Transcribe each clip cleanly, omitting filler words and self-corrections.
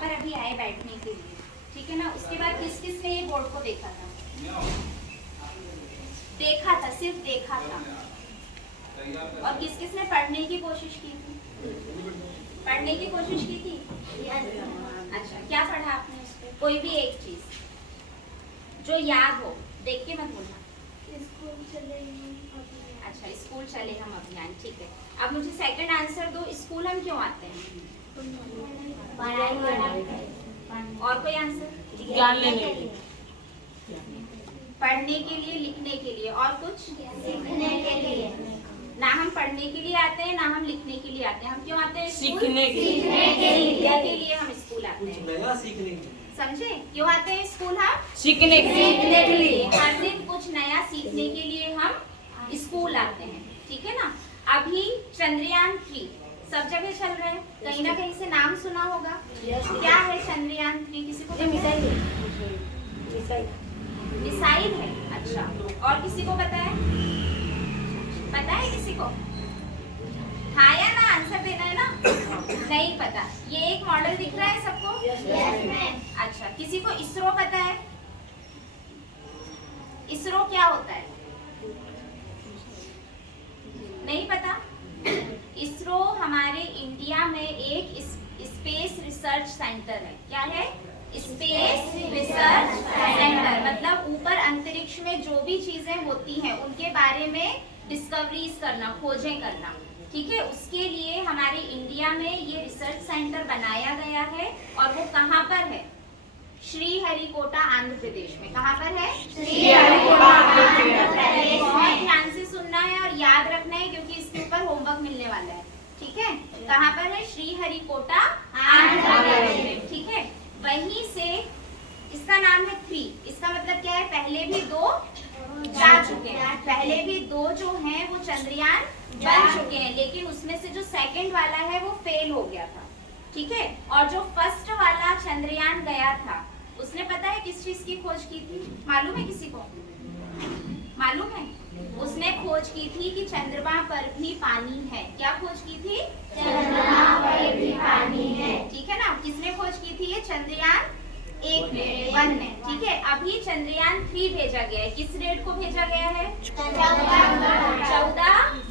पर अभी आए बैठने के लिए, ठीक है ना। उसके बाद किस किस ने ये बोर्ड को देखा था? देखा था, सिर्फ देखा था। और किस किस ने पढ़ने की कोशिश की थी? पढ़ने की कोशिश की थी। अच्छा, क्या पढ़ा आपने उस पे? कोई भी एक चीज जो याद हो, देख के मत बोलना। अच्छा, स्कूल चले हम अभियान, ठीक है। अब मुझे सेकंड आंसर दो, स्कूल हम क्यों आते हैं? और कोई आंसर? ज्ञान लेने के लिए, पढ़ने के लिए, लिखने के लिए, और कुछ? सीखने के लिए। ना हम पढ़ने के लिए आते हैं, ना हम लिखने के लिए आते हैं। हम क्यों आते हैं? सीखने के लिए। सीखने के लिए हम स्कूल आते हैं। नया सीखने के लिए। समझे? क्यों आते हैं स्कूल हम? सीखने के लिए। सीखने के लिए। हर दिन कुछ नया सीखने के लिए हम स्कूल आते हैं, ठीक है ना। अभी चंद्रयान 3 सब जगह चल रहा है, कहीं ना कहीं से नाम सुना होगा। क्या है चंद्रयान 3? किसी को? मिसाइल है। अच्छा, और किसी को पता है? पता है किसी को? हाँ या ना, आंसर देना है ना। नहीं पता। ये एक मॉडल दिख रहा है सबको? अच्छा, किसी को इसरो पता है? इसरो क्या होता है? नहीं पता। इसरो हमारे इंडिया में एक स्पेस रिसर्च सेंटर है। क्या है? Space research centre. मतलब ऊपर अंतरिक्ष में जो भी चीजें होती हैं उनके बारे में डिस्कवरीज करना, खोजें करना, ठीक है। उसके लिए हमारे इंडिया में ये रिसर्च सेंटर बनाया गया है। और वो कहाँ पर है? श्रीहरिकोटा, आंध्र प्रदेश में। कहाँ पर है? श्रीहरिकोटा, आंध्र प्रदेश में। बहुत ध्यान से सुनना है और याद रखना है, क्योंकि इसके ऊपर होमवर्क मिलने वाला है, ठीक है। कहाँ पर है? श्रीहरिकोटा, आंध्र प्रदेश में, ठीक है। वहीं से इसका नाम है 3। इसका मतलब क्या है? पहले भी 2 जा चुके हैं। पहले भी 2 जो हैं वो चंद्रयान बन चुके हैं, लेकिन उसमें से जो सेकंड वाला है वो फेल हो गया था, ठीक है। और जो फर्स्ट वाला चंद्रयान गया था, उसने पता है किस चीज की खोज की थी? मालूम है किसी को? मालूम है? उसने खोज की थी कि चंद्रमा पर भी पानी है। क्या खोज की थी? चंद्रमा पर भी पानी है। ठीक है ना। किसने खोज की थी? ये चंद्रयान 1 ने, ठीक है। अभी चंद्रयान 3 भेजा गया है। किस डेट को भेजा गया है? 14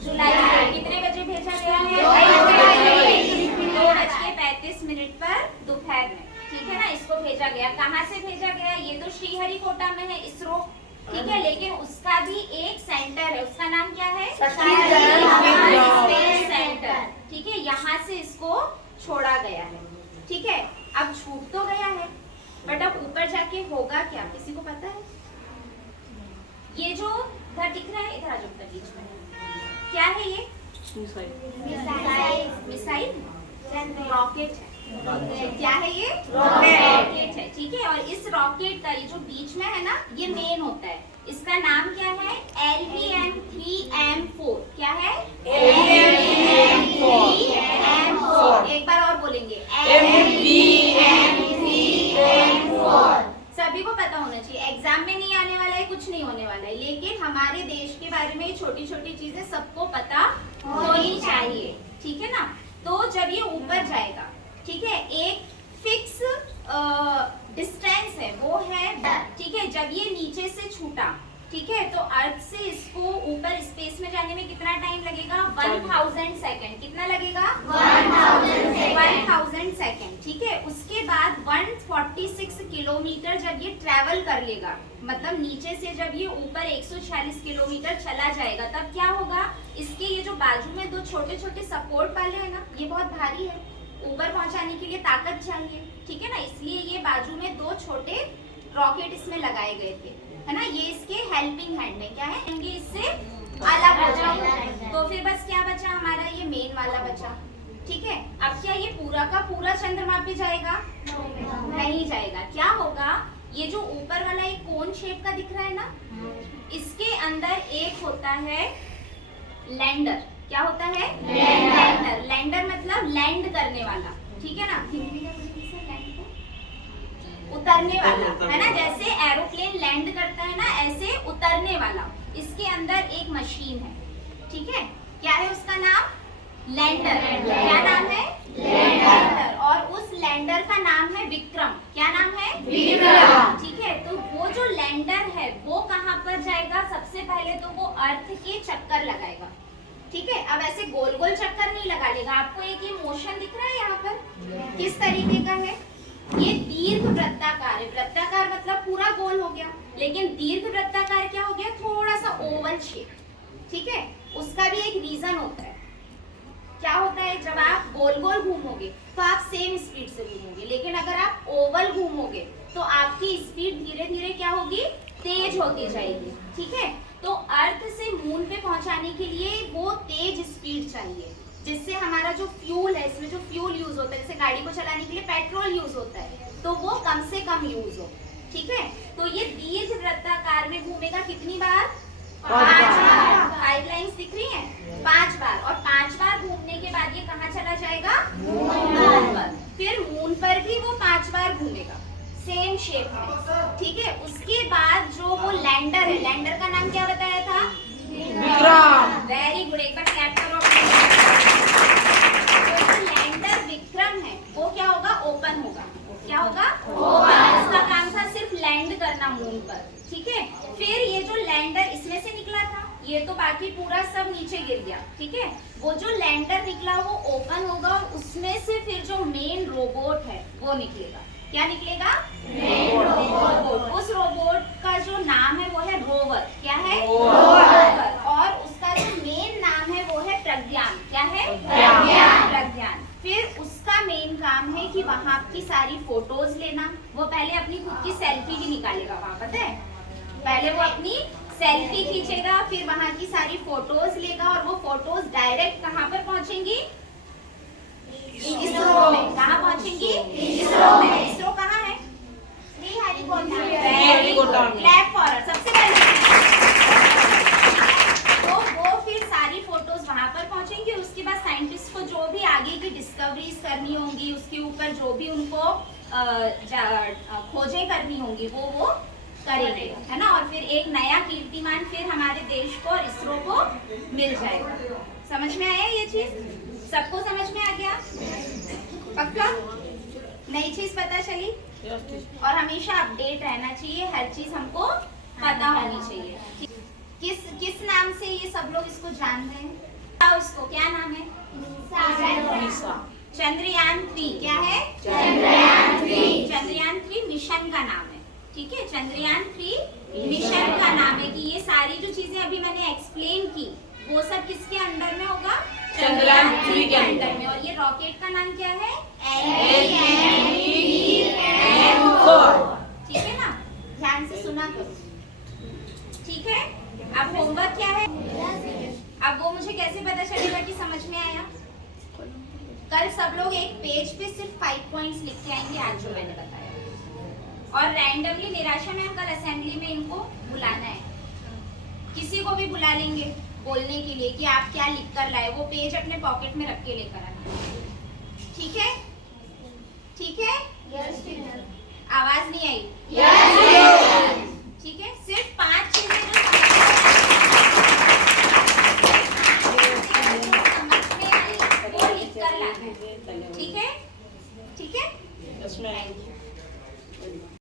जुलाई को। कितने बजे भेजा गया है? 2:35 पर दोपहर में, ठीक है ना। इसको भेजा गया। कहाँ से भेजा गया? ये तो श्रीहरिकोटा में है, इसरो, ठीक है। लेकिन उसका भी एक सेंटर है। उसका नाम क्या है? स्पेस सेंटर, ठीक है। यहाँ से इसको छोड़ा गया है, ठीक है। अब छूट तो गया है, बट अब ऊपर जाके होगा क्या? किसी को पता है? ये जो इधर दिख रहा है, इधर आ जाओ, बीच में क्या है? ये मिसाइल, रॉकेट है। क्या है ये? रॉकेट है, ठीक है। और इस रॉकेट का ये जो बीच में है ना, ये मेन होता है। इसका नाम क्या है? LVM-3M4। क्या है? LVM-3M4। एक बार और बोलेंगे, LVM-3M4। सभी को पता होना चाहिए। एग्जाम में नहीं आने वाला है, कुछ नहीं होने वाला है, लेकिन हमारे देश के बारे में छोटी छोटी चीजें सबको पता होनी चाहिए, ठीक है ना। तो जब ये ऊपर जाएगा, ठीक है, एक फिक्स डिस्टेंस है, वो है, ठीक है। जब ये नीचे से छूटा, ठीक है, तो अर्थ से इसको ऊपर स्पेस में जाने में कितना टाइम लगेगा? 1000 सेकेंड। कितना लगेगा? 1000 सेकेंड, ठीक है। उसके बाद 146 किलोमीटर जब ये ट्रेवल कर लेगा, मतलब नीचे से जब ये ऊपर 146 किलोमीटर चला जाएगा, तब क्या होगा? इसके ये जो बाजू में 2 छोटे छोटे सपोर्ट वाले हैं ना, ये बहुत भारी है, ऊपर पहुंचाने के लिए ताकत चाहिए, ठीक है ना। इसलिए ये बाजू में 2 छोटे रॉकेट इसमें लगाए गए थे, है ना। ये इसके हेल्पिंग हैंड में क्या है? ये इससे अलग हो जाएगा। तो फिर बस क्या बचा हमारा? ये मेन वाला बचा, ठीक है। अब क्या ये पूरा का पूरा चंद्रमा पे जाएगा? नहीं जाएगा। क्या होगा? ये जो ऊपर वाला एक कोन शेप का दिख रहा है ना, इसके अंदर एक होता है लैंडर। क्या होता है? लैंडर। लैंडर मतलब लैंड करने वाला, ठीक है ना। उतरने वाला, है ना। जैसे एरोप्लेन लैंड करता है ना, ऐसे उतरने वाला। इसके अंदर एक मशीन है, ठीक है। क्या है उसका नाम? लैंडर। क्या नाम है? लैंडर। और उस लैंडर का नाम है अर्थ के चक्कर लगाएगा। ठीक है, अब ऐसे गोल गोल चक्कर नहीं लगा लेगा। आपको एक ये मोशन दिख रहा है यहाँ पर, किस तरीके का है? ये दीर्घ वृत्ताकार है। वृत्ताकार मतलब पूरा गोल हो गया, लेकिन दीर्घ वृत्ताकार क्या हो गया? थोड़ा सा ओवल शेप। ठीक है, उसका भी एक रीजन होता है। क्या होता है? जब आप गोल गोल घूमोगे तो आप सेम स्पीड से घूमोगे, लेकिन अगर आप ओवल घूमोगे तो आपकी स्पीड धीरे धीरे क्या होगी? तेज होती जाएगी। ठीक है, तो अर्थ से मून पे पहुंचाने के लिए वो तेज स्पीड चाहिए, जिससे हमारा जो फ्यूल है, इसमें जो फ्यूल यूज होता है, जैसे गाड़ी को चलाने के लिए पेट्रोल यूज होता है, तो वो कम से कम यूज हो। ठीक है, तो ये दीर्घ वृत्ताकार में घूमेगा कितनी बार? 5 बार। 5 लाइन्स दिख रही हैं? 5 बार। और 5 बार घूमने के बाद ये कहाँ चला जाएगा? मून पर। फिर मून पर भी वो 5 बार घूमेगा सेम शेप में। ठीक है, उसके बाद जो वो लैंडर है, लैंडर का नाम क्या बताया था? विक्रम। वेरी गुड, एक बार क्लैप करो। जो लैंडर विक्रम है वो क्या होगा? ओपन होगा। क्या होगा? ओपन। उसका काम था सिर्फ लैंड करना मून पर। ठीक है, फिर ये जो लैंडर इसमें से निकला था, ये तो बाकी पूरा सब नीचे गिर गया। ठीक है, वो जो लैंडर निकला वो ओपन होगा और उसमें से फिर जो मेन रोबोट है वो निकलेगा। क्या निकलेगा? Main robot. उस रोबोट का जो नाम है वो है रोवर। क्या है? रोवर। और उसका जो मेन नाम है वो है प्रज्ञान। क्या है? प्रज्ञान। फिर उसका मेन काम है कि वहाँ की सारी फोटोज लेना। वो पहले अपनी खुद की सेल्फी भी निकालेगा वहाँ, पता है? पहले वो अपनी सेल्फी खींचेगा, फिर वहाँ की सारी फोटोज लेगा, और वो फोटोज डायरेक्ट कहाँ पर पहुँचेंगी? इसरो में। कहाँ पहुँचेंगी? इसरो में। इसरो कहाँ है? श्रीहरिकोटा में। क्लैप फॉर सबसे पहले। तो वो फिर सारी फोटोज वहाँ पर पहुँचेंगी। उसके बाद साइंटिस्ट को जो भी आगे की डिस्कवरीज करनी होंगी, उसके ऊपर जो भी उनको खोजें करनी होंगी वो करेंगे, है ना? और फिर एक नया कीर्तिमान फिर हमारे देश को और इसरो को मिल जाएगा। समझ में आया ये चीज? सबको समझ में आ गया? पक्का? नई चीज पता चली? और हमेशा अपडेट रहना चाहिए, हर चीज हमको पता होनी चाहिए। किस नाम से ये सब लोग इसको जानते हैं? इसको क्या नाम है? चंद्रयान 3। क्या है? चंद्रयान 3 मिशन का नाम है। ठीक है, चंद्रयान 3 मिशन का नाम है कि ये सारी जो चीजें अभी मैंने एक्सप्लेन की वो सब किसके अंडर में होगा? चंद्रयान 3 के अंडर में। और ये रॉकेट का नाम क्या है? M4। ठीक है ना? ध्यान से सुना करो। ठीक है, अब होमवर्क क्या है? अब वो मुझे कैसे पता चलेगा कि समझ में आया? कल सब लोग एक पेज पे सिर्फ 5 पॉइंट्स लिख के आएंगे आज जो मैंने बताया, और रैंडमली निराशा मैम कल असेंबली में इनको बुलाना है। किसी को भी बुला लेंगे बोलने के लिए कि आप क्या लिख कर लाए, वो पेज अपने पॉकेट में रख के लेकर आना। ठीक है? ठीक है? आवाज नहीं आई? ठीक है, सिर्फ